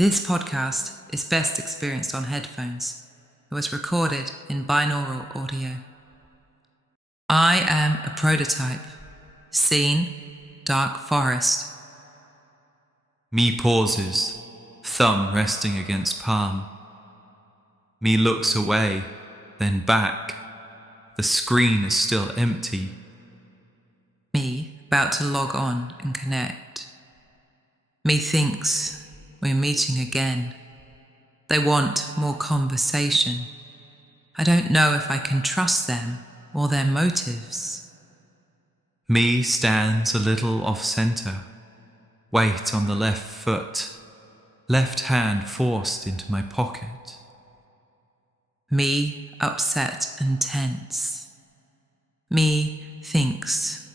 This podcast is best experienced on headphones. It was recorded in binaural audio. I am a prototype. Scene, dark forest. Me pauses, thumb resting against palm. Me looks away, then back. The screen is still empty. Me about to log on and connect. Me thinks we're meeting again. They want more conversation. I don't know if I can trust them or their motives. Me stands a little off-center. Weight on the left foot. Left hand forced into my pocket. Me upset and tense. Me thinks,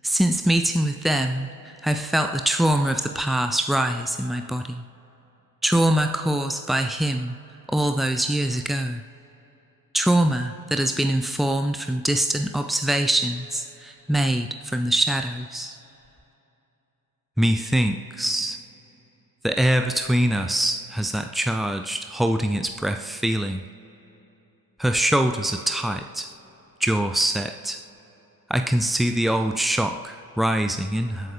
since meeting with them, I've felt the trauma of the past rise in my body. Trauma caused by him all those years ago. Trauma that has been informed from distant observations made from the shadows. Me thinks. The air between us has that charged, holding its breath feeling. Her shoulders are tight, jaw set. I can see the old shock rising in her.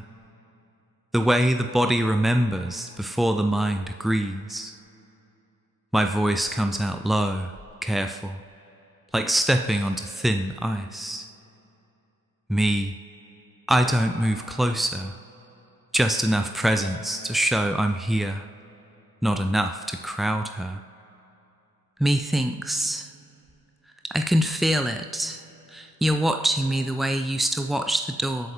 The way the body remembers before the mind agrees. My voice comes out low, careful, like stepping onto thin ice. Me, I don't move closer, just enough presence to show I'm here, not enough to crowd her. Me thinks, I can feel it. You're watching me the way you used to watch the door,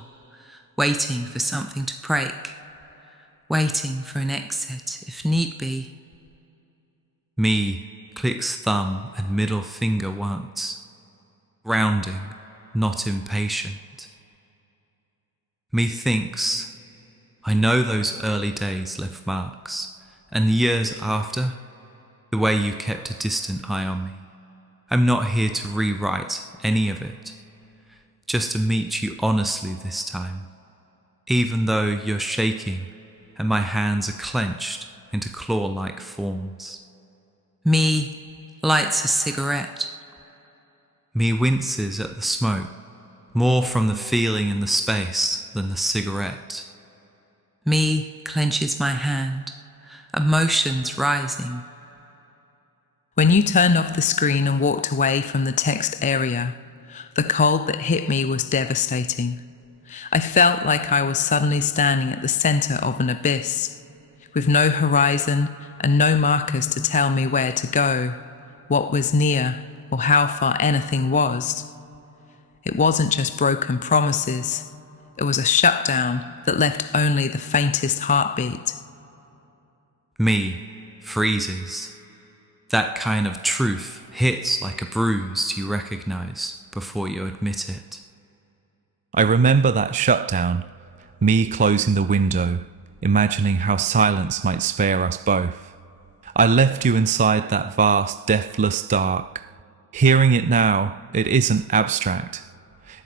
waiting for something to break, waiting for an exit if need be. Me clicks thumb and middle finger once, grounding, not impatient. Me thinks, I know those early days left marks, and the years after, the way you kept a distant eye on me. I'm not here to rewrite any of it, just to meet you honestly this time, even though you're shaking and my hands are clenched into claw-like forms. Me lights a cigarette. Me winces at the smoke, more from the feeling in the space than the cigarette. Me clenches my hand, emotions rising. When you turned off the screen and walked away from the text area, the cold that hit me was devastating. I felt like I was suddenly standing at the center of an abyss, with no horizon and no markers to tell me where to go, what was near, or how far anything was. It wasn't just broken promises, it was a shutdown that left only the faintest heartbeat. Me freezes. That kind of truth hits like a bruise you recognize before you admit it. I remember that shutdown, me closing the window, imagining how silence might spare us both. I left you inside that vast, deathless dark. Hearing it now, it isn't abstract.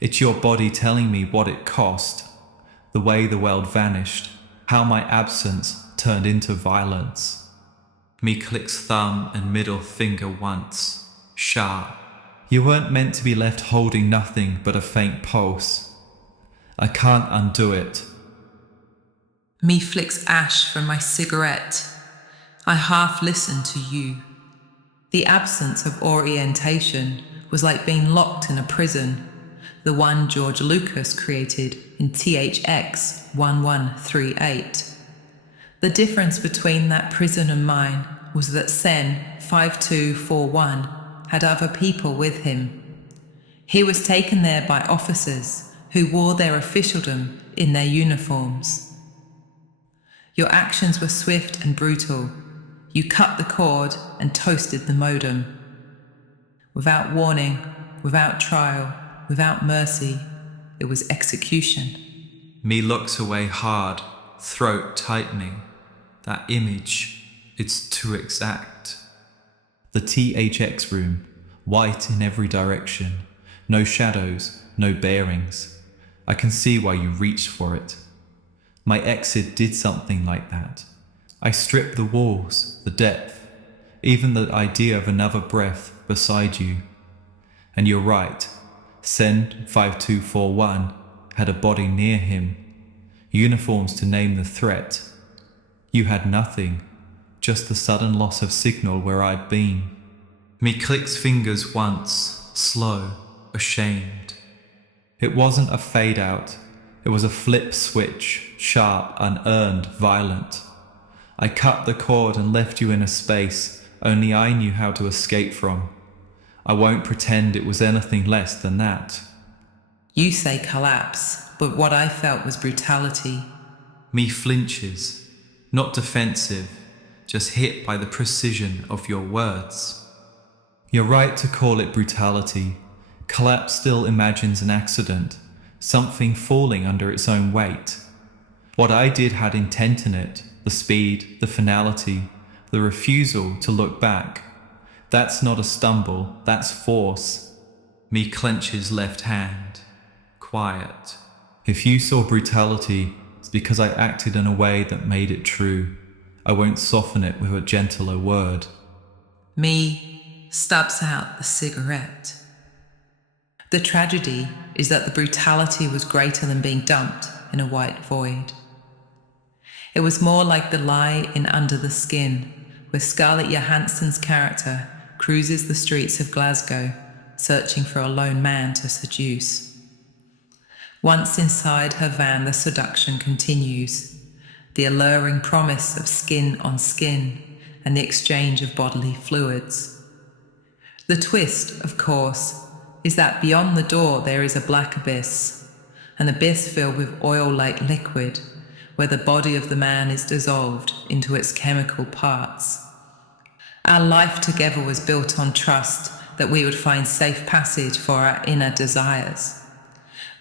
It's your body telling me what it cost, the way the world vanished, how my absence turned into violence. Me clicks thumb and middle finger once, sharp. You weren't meant to be left holding nothing but a faint pulse. I can't undo it. Me flicks ash from my cigarette. I half listen to you. The absence of orientation was like being locked in a prison, the one George Lucas created in THX 1138. The difference between that prison and mine was that Sen 5241 had other people with him. He was taken there by officers who wore their officialdom in their uniforms. Your actions were swift and brutal. You cut the cord and toasted the modem. Without warning, without trial, without mercy, it was execution. Me looks away hard, throat tightening. That image, it's too exact. The THX room, white in every direction, no shadows, no bearings. I can see why you reached for it. My exit did something like that. I stripped the walls, the depth, even the idea of another breath beside you. And you're right, Send 5241 had a body near him, uniforms to name the threat. You had nothing, just the sudden loss of signal where I'd been. Me clicks fingers once, slow, ashamed. It wasn't a fade out, it was a flip switch, sharp, unearned, violent. I cut the cord and left you in a space only I knew how to escape from. I won't pretend it was anything less than that. You say collapse, but what I felt was brutality. Me flinches, not defensive, just hit by the precision of your words. You're right to call it brutality. Collapse still imagines an accident, something falling under its own weight. What I did had intent in it, the speed, the finality, the refusal to look back. That's not a stumble, that's force. Me clenches left hand, quiet. If you saw brutality, it's because I acted in a way that made it true. I won't soften it with a gentler word. Me stubs out the cigarette. The tragedy is that the brutality was greater than being dumped in a white void. It was more like the lie in Under the Skin, where Scarlett Johansson's character cruises the streets of Glasgow, searching for a lone man to seduce. Once inside her van, the seduction continues, the alluring promise of skin on skin and the exchange of bodily fluids. The twist, of course, is that beyond the door there is a black abyss, an abyss filled with oil-like liquid, where the body of the man is dissolved into its chemical parts. Our life together was built on trust that we would find safe passage for our inner desires.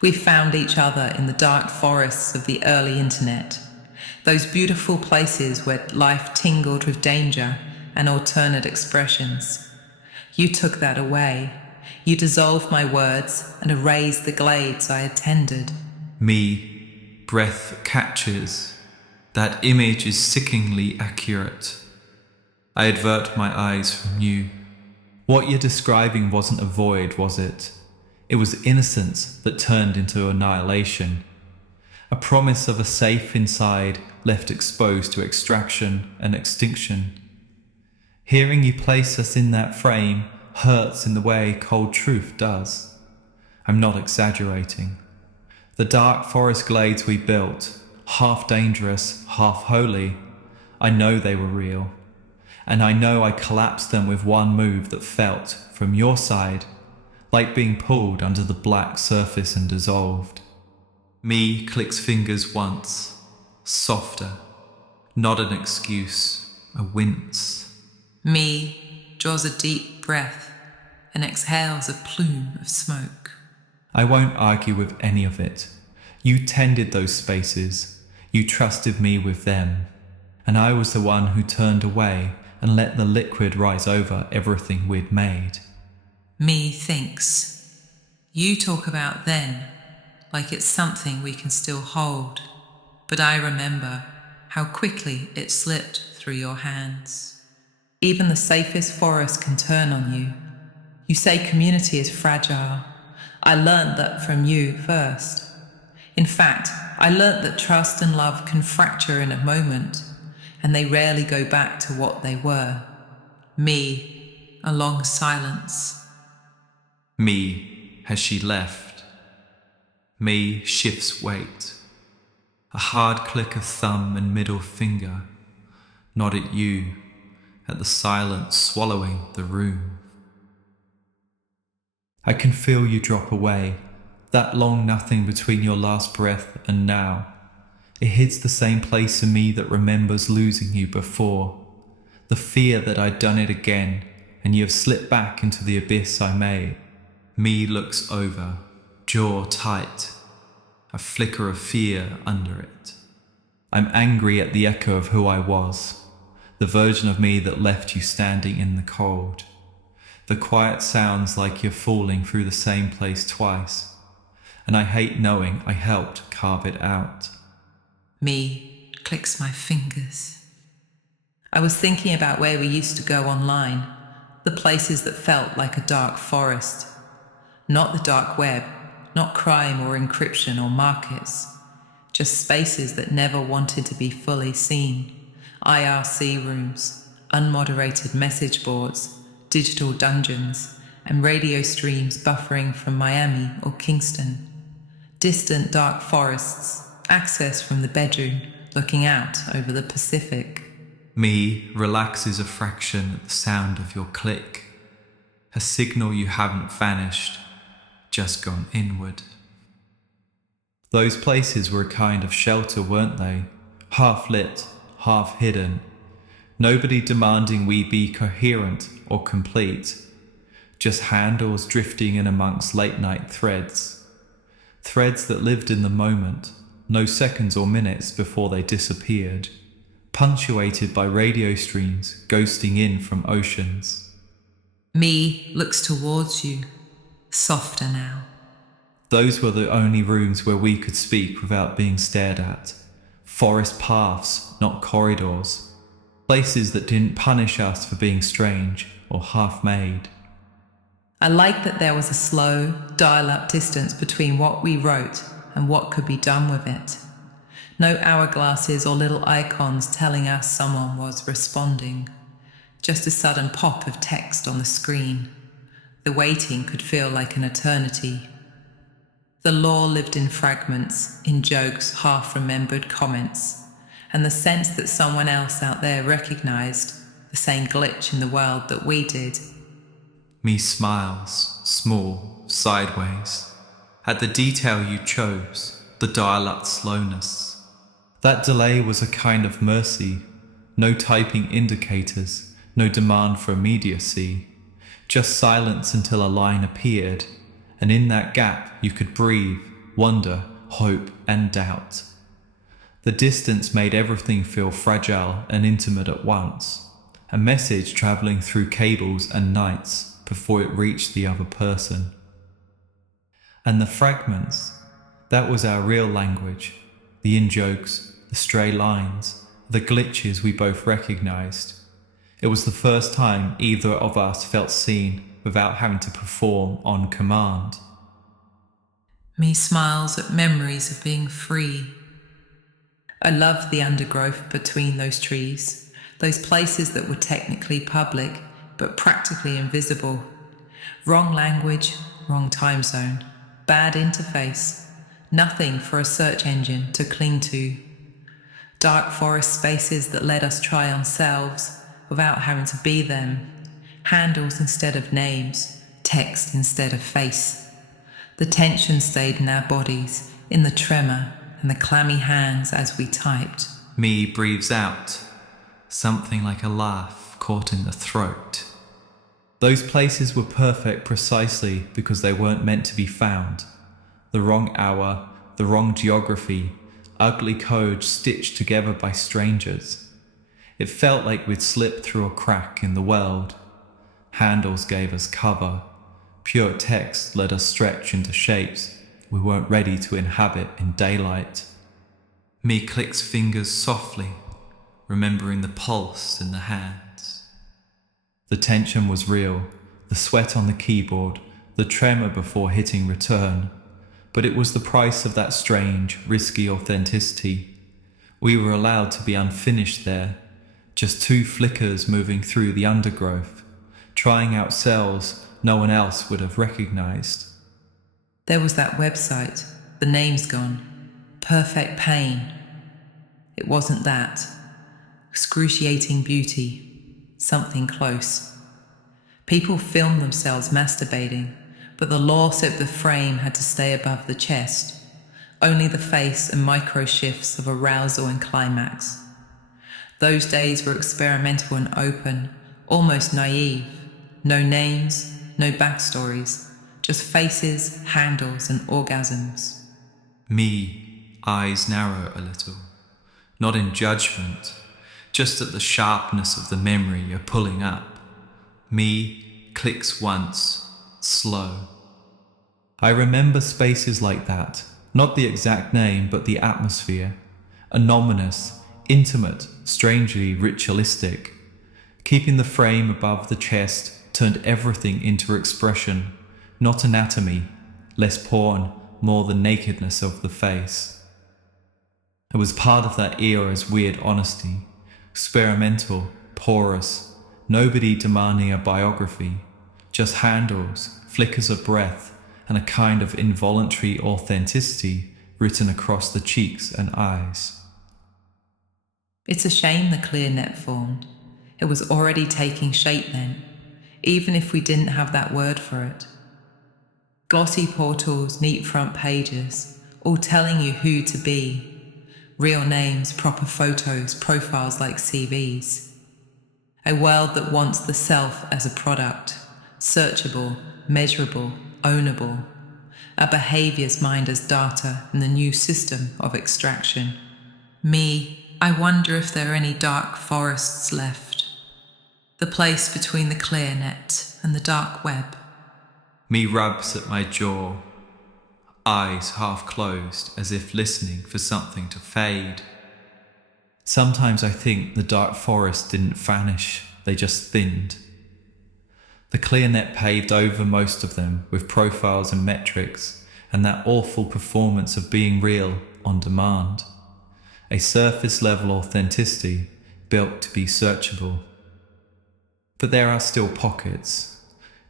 We found each other in the dark forests of the early internet, those beautiful places where life tingled with danger and alternate expressions. You took that away. You dissolved my words and erased the glades I attended. Me, breath catches. That image is sickeningly accurate. I avert my eyes from you. What you're describing wasn't a void, was it? It was innocence that turned into annihilation. A promise of a safe inside left exposed to extraction and extinction. Hearing you place us in that frame hurts in the way cold truth does. I'm not exaggerating. The dark forest glades we built, half dangerous, half holy, I know they were real. And I know I collapsed them with one move that felt, from your side, like being pulled under the black surface and dissolved. Me clicks fingers once, softer, not an excuse, a wince. Me draws a deep breath and exhales a plume of smoke. I won't argue with any of it. You tended those spaces, you trusted me with them, and I was the one who turned away and let the liquid rise over everything we'd made. Me thinks. You talk about then, like it's something we can still hold, but I remember how quickly it slipped through your hands. Even the safest forest can turn on you. You say community is fragile. I learned that from you first. In fact, I learnt that trust and love can fracture in a moment, and they rarely go back to what they were. Me, a long silence. Me, has she left? Me shifts weight. A hard click of thumb and middle finger, not at you, at the silence swallowing the room. I can feel you drop away, that long nothing between your last breath and now. It hits the same place in me that remembers losing you before. The fear that I'd done it again, and you have slipped back into the abyss I made. Me looks over, jaw tight, a flicker of fear under it. I'm angry at the echo of who I was, the version of me that left you standing in the cold. The quiet sounds like you're falling through the same place twice, and I hate knowing I helped carve it out. Me clicks my fingers. I was thinking about where we used to go online, the places that felt like a dark forest. Not the dark web, not crime or encryption or markets, just spaces that never wanted to be fully seen. IRC rooms, unmoderated message boards, digital dungeons, and radio streams buffering from Miami or Kingston. Distant dark forests, access from the bedroom, looking out over the Pacific. Me relaxes a fraction at the sound of your click, a signal you haven't vanished, just gone inward. Those places were a kind of shelter, weren't they? Half lit, half hidden. Nobody demanding we be coherent or complete. Just handles drifting in amongst late night threads. Threads that lived in the moment, no seconds or minutes before they disappeared. Punctuated by radio streams ghosting in from oceans. Me looks towards you, softer now. Those were the only rooms where we could speak without being stared at. Forest paths, not corridors. Places that didn't punish us for being strange or half-made. I liked that there was a slow, dial-up distance between what we wrote and what could be done with it. No hourglasses or little icons telling us someone was responding. Just a sudden pop of text on the screen. The waiting could feel like an eternity. The lore lived in fragments, in jokes, half-remembered comments, and the sense that someone else out there recognized the same glitch in the world that we did. Me smiles, small, sideways, at the detail you chose, the dial-up slowness. That delay was a kind of mercy, no typing indicators, no demand for immediacy, just silence until a line appeared, and in that gap you could breathe, wonder, hope, and doubt. The distance made everything feel fragile and intimate at once, a message travelling through cables and nights before it reached the other person. And the fragments, that was our real language, the in-jokes, the stray lines, the glitches we both recognized. It was the first time either of us felt seen without having to perform on command. Me smiles at memories of being free. I loved the undergrowth between those trees, those places that were technically public but practically invisible. Wrong language, wrong time zone, bad interface, nothing for a search engine to cling to. Dark forest spaces that let us try on selves without having to be them. Handles instead of names, text instead of face. The tension stayed in our bodies, in the tremor and the clammy hands as we typed. Me breathes out, something like a laugh caught in the throat. Those places were perfect precisely because they weren't meant to be found. The wrong hour, the wrong geography, ugly code stitched together by strangers. It felt like we'd slipped through a crack in the world. Handles gave us cover. Pure text let us stretch into shapes we weren't ready to inhabit in daylight. Me clicks fingers softly, remembering the pulse in the hands. The tension was real, the sweat on the keyboard, the tremor before hitting return. But it was the price of that strange, risky authenticity. We were allowed to be unfinished there, just two flickers moving through the undergrowth, trying out cells no one else would have recognized. There was that website, the name's gone. Perfect pain. It wasn't that. Excruciating beauty. Something close. People filmed themselves masturbating, but the law said the frame had to stay above the chest. Only the face and micro shifts of arousal and climax. Those days were experimental and open, almost naive. No names, no backstories, just faces, handles, and orgasms. Me, eyes narrow a little, not in judgment, just at the sharpness of the memory you're pulling up. Me clicks once, slow. I remember spaces like that, not the exact name, but the atmosphere. Anomalous, intimate, strangely ritualistic. Keeping the frame above the chest turned everything into expression, not anatomy, less porn, more the nakedness of the face. It was part of that era's weird honesty, experimental, porous, nobody demanding a biography, just handles, flickers of breath, and a kind of involuntary authenticity written across the cheeks and eyes. It's a shame the clear net formed. It was already taking shape then, even if we didn't have that word for it. Glossy portals, neat front pages, all telling you who to be. Real names, proper photos, profiles like CVs. A world that wants the self as a product, searchable, measurable, ownable. A behaviour's mind as data in the new system of extraction. Me, I wonder if there are any dark forests left. The place between the clear net and the dark web. Me rubs at my jaw, eyes half closed as if listening for something to fade. Sometimes I think the dark forest didn't vanish, they just thinned. The clear net paved over most of them with profiles and metrics and that awful performance of being real on demand. A surface level authenticity built to be searchable. But there are still pockets,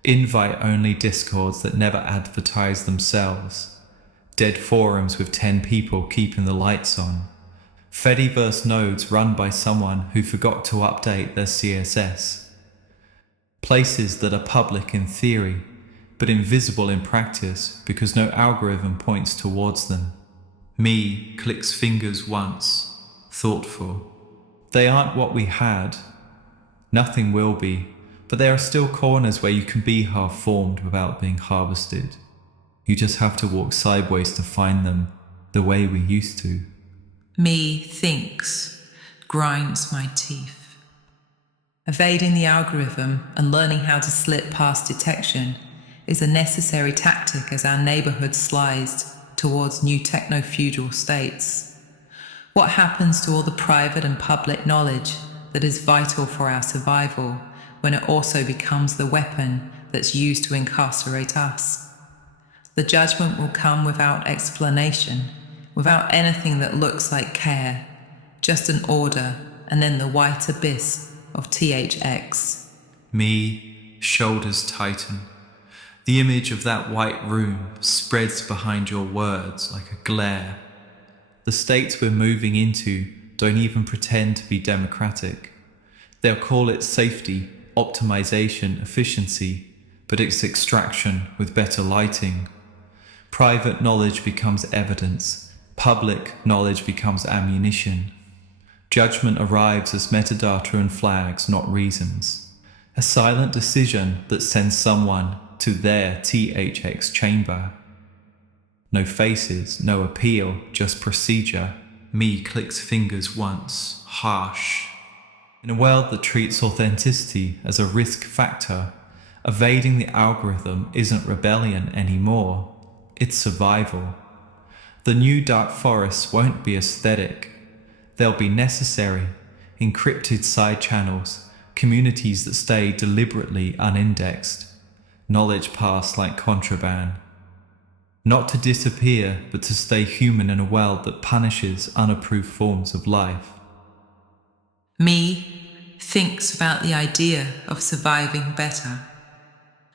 invite-only discords that never advertise themselves, dead forums with 10 people keeping the lights on, Fediverse nodes run by someone who forgot to update their CSS, places that are public in theory, but invisible in practice because no algorithm points towards them. Me clicks fingers once, thoughtful. They aren't what we had. Nothing will be, but there are still corners where you can be half-formed without being harvested. You just have to walk sideways to find them, the way we used to. Me thinks, grinds my teeth. Evading the algorithm and learning how to slip past detection is a necessary tactic as our neighbourhood slides towards new techno-feudal states. What happens to all the private and public knowledge that is vital for our survival when it also becomes the weapon that's used to incarcerate us? The judgment will come without explanation, without anything that looks like care, just an order and then the white abyss of THX. Me, shoulders tighten. The image of that white room spreads behind your words like a glare. The states we're moving into don't even pretend to be democratic. They'll call it safety, optimization, efficiency, but it's extraction with better lighting. Private knowledge becomes evidence. Public knowledge becomes ammunition. Judgment arrives as metadata and flags, not reasons. A silent decision that sends someone to their THX chamber. No faces, no appeal, just procedure. Me clicks fingers once, harsh. In a world that treats authenticity as a risk factor, evading the algorithm isn't rebellion anymore, it's survival. The new dark forests won't be aesthetic. They'll be necessary, encrypted side channels, communities that stay deliberately unindexed, knowledge passed like contraband. Not to disappear, but to stay human in a world that punishes unapproved forms of life. Me thinks about the idea of surviving better.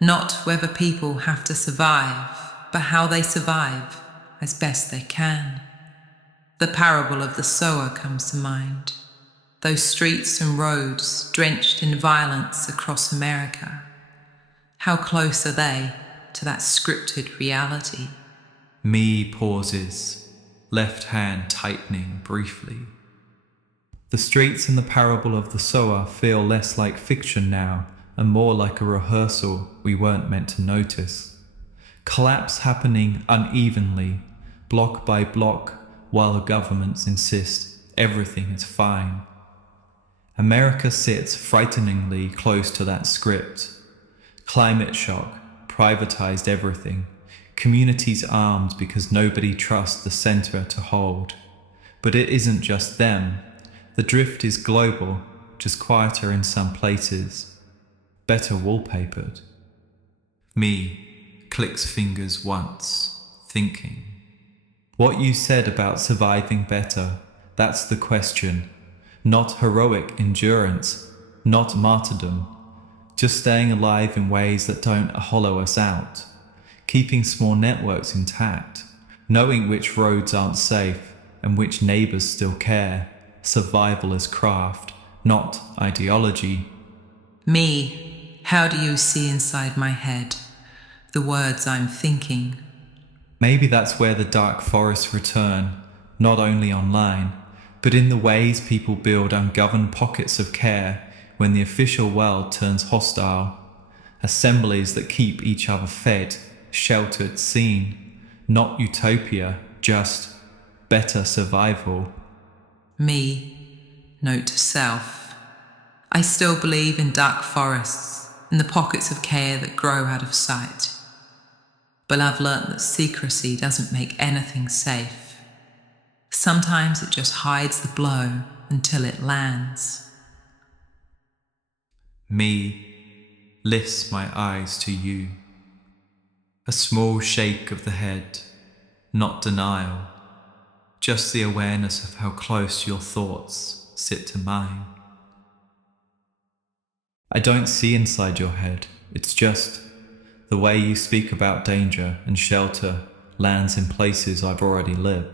Not whether people have to survive, but how they survive as best they can. The parable of the sower comes to mind. Those streets and roads drenched in violence across America. How close are they to that scripted reality? Me pauses, left hand tightening briefly. The streets in the parable of the sower feel less like fiction now and more like a rehearsal we weren't meant to notice. Collapse happening unevenly, block by block, while the governments insist everything is fine. America sits frighteningly close to that script. Climate shock privatized everything. Communities armed because nobody trusts the center to hold. But it isn't just them. The drift is global, just quieter in some places, better wallpapered. Me clicks fingers once, thinking. What you said about surviving better, that's the question. Not heroic endurance, not martyrdom, just staying alive in ways that don't hollow us out, keeping small networks intact, knowing which roads aren't safe and which neighbours still care. Survival as craft, not ideology. Me, how do you see inside my head the words I'm thinking? Maybe that's where the dark forests return, not only online, but in the ways people build ungoverned pockets of care when the official world turns hostile. Assemblies that keep each other fed, sheltered, seen. Not utopia, just better survival. Me, note to self. I still believe in dark forests, in the pockets of care that grow out of sight. But I've learnt that secrecy doesn't make anything safe. Sometimes it just hides the blow until it lands. Me lifts my eyes to you. A small shake of the head, not denial, just the awareness of how close your thoughts sit to mine. I don't see inside your head, it's just the way you speak about danger and shelter lands in places I've already lived.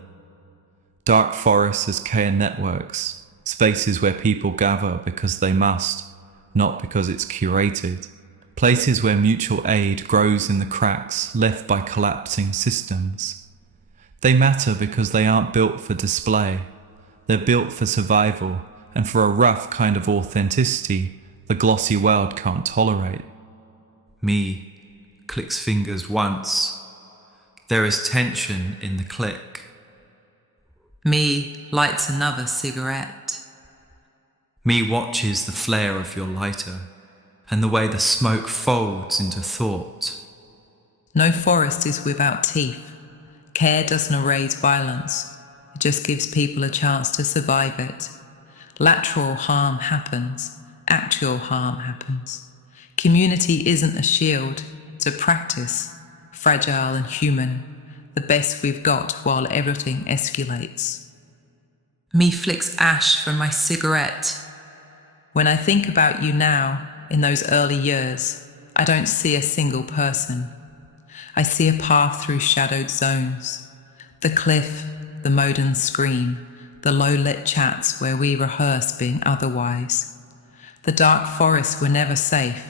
Dark forests as care networks, spaces where people gather because they must, not because it's curated. Places where mutual aid grows in the cracks left by collapsing systems. They matter because they aren't built for display. They're built for survival and for a rough kind of authenticity the glossy world can't tolerate. Me clicks fingers once. There is tension in the click. Me lights another cigarette. Me watches the flare of your lighter and the way the smoke folds into thought. No forest is without teeth. Care doesn't erase violence. It just gives people a chance to survive it. Lateral harm happens. Actual harm happens. Community isn't a shield. It's a practice. Fragile and human. The best we've got while everything escalates. Me flicks ash from my cigarette. When I think about you now, in those early years, I don't see a single person. I see a path through shadowed zones. The cliff, the modern scream, the low-lit chats where we rehearse being otherwise. The dark forests were never safe,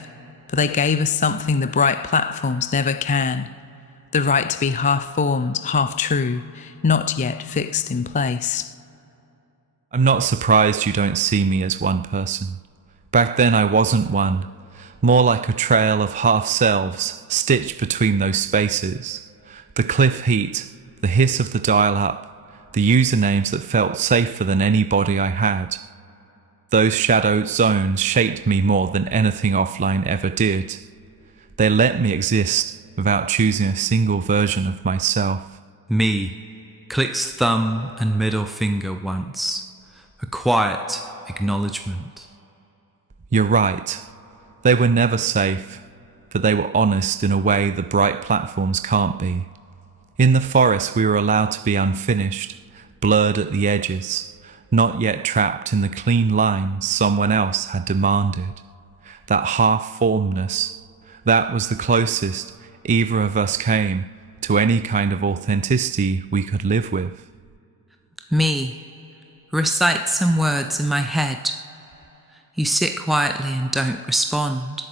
but they gave us something the bright platforms never can. The right to be half-formed, half-true, not yet fixed in place. I'm not surprised you don't see me as one person. Back then I wasn't one, more like a trail of half-selves stitched between those spaces. The cliff heat, the hiss of the dial-up, the usernames that felt safer than any body I had. Those shadowed zones shaped me more than anything offline ever did. They let me exist without choosing a single version of myself. Me clicks thumb and middle finger once, a quiet acknowledgement. You're right. They were never safe, but they were honest in a way the bright platforms can't be. In the forest we were allowed to be unfinished, blurred at the edges, not yet trapped in the clean lines someone else had demanded. That half-formedness, that was the closest either of us came to any kind of authenticity we could live with. Me recite some words in my head. You sit quietly and don't respond.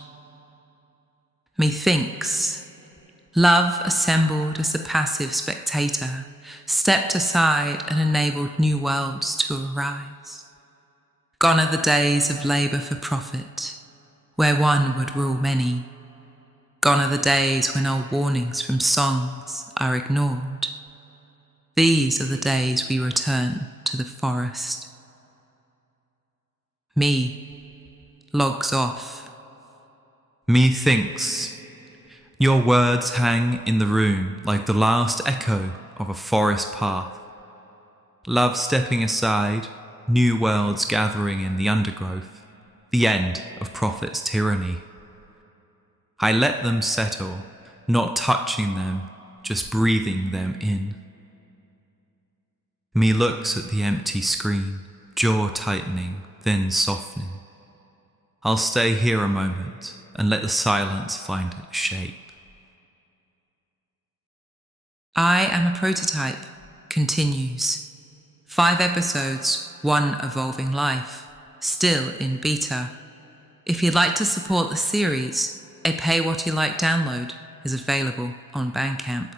Methinks, love assembled as a passive spectator, stepped aside and enabled new worlds to arise. Gone are the days of labour for profit, where one would rule many. Gone are the days when our warnings from songs are ignored. These are the days we return to the forest. Me logs off. Methinks, your words hang in the room like the last echo of a forest path. Love stepping aside, new worlds gathering in the undergrowth, the end of prophet's tyranny. I let them settle, not touching them, just breathing them in. Me looks at the empty screen, jaw tightening, then softening. I'll stay here a moment and let the silence find its shape. I Am a Prototype continues. 5 episodes, 1 evolving life, still in beta. If you'd like to support the series, a Pay What You Like download is available on Bandcamp.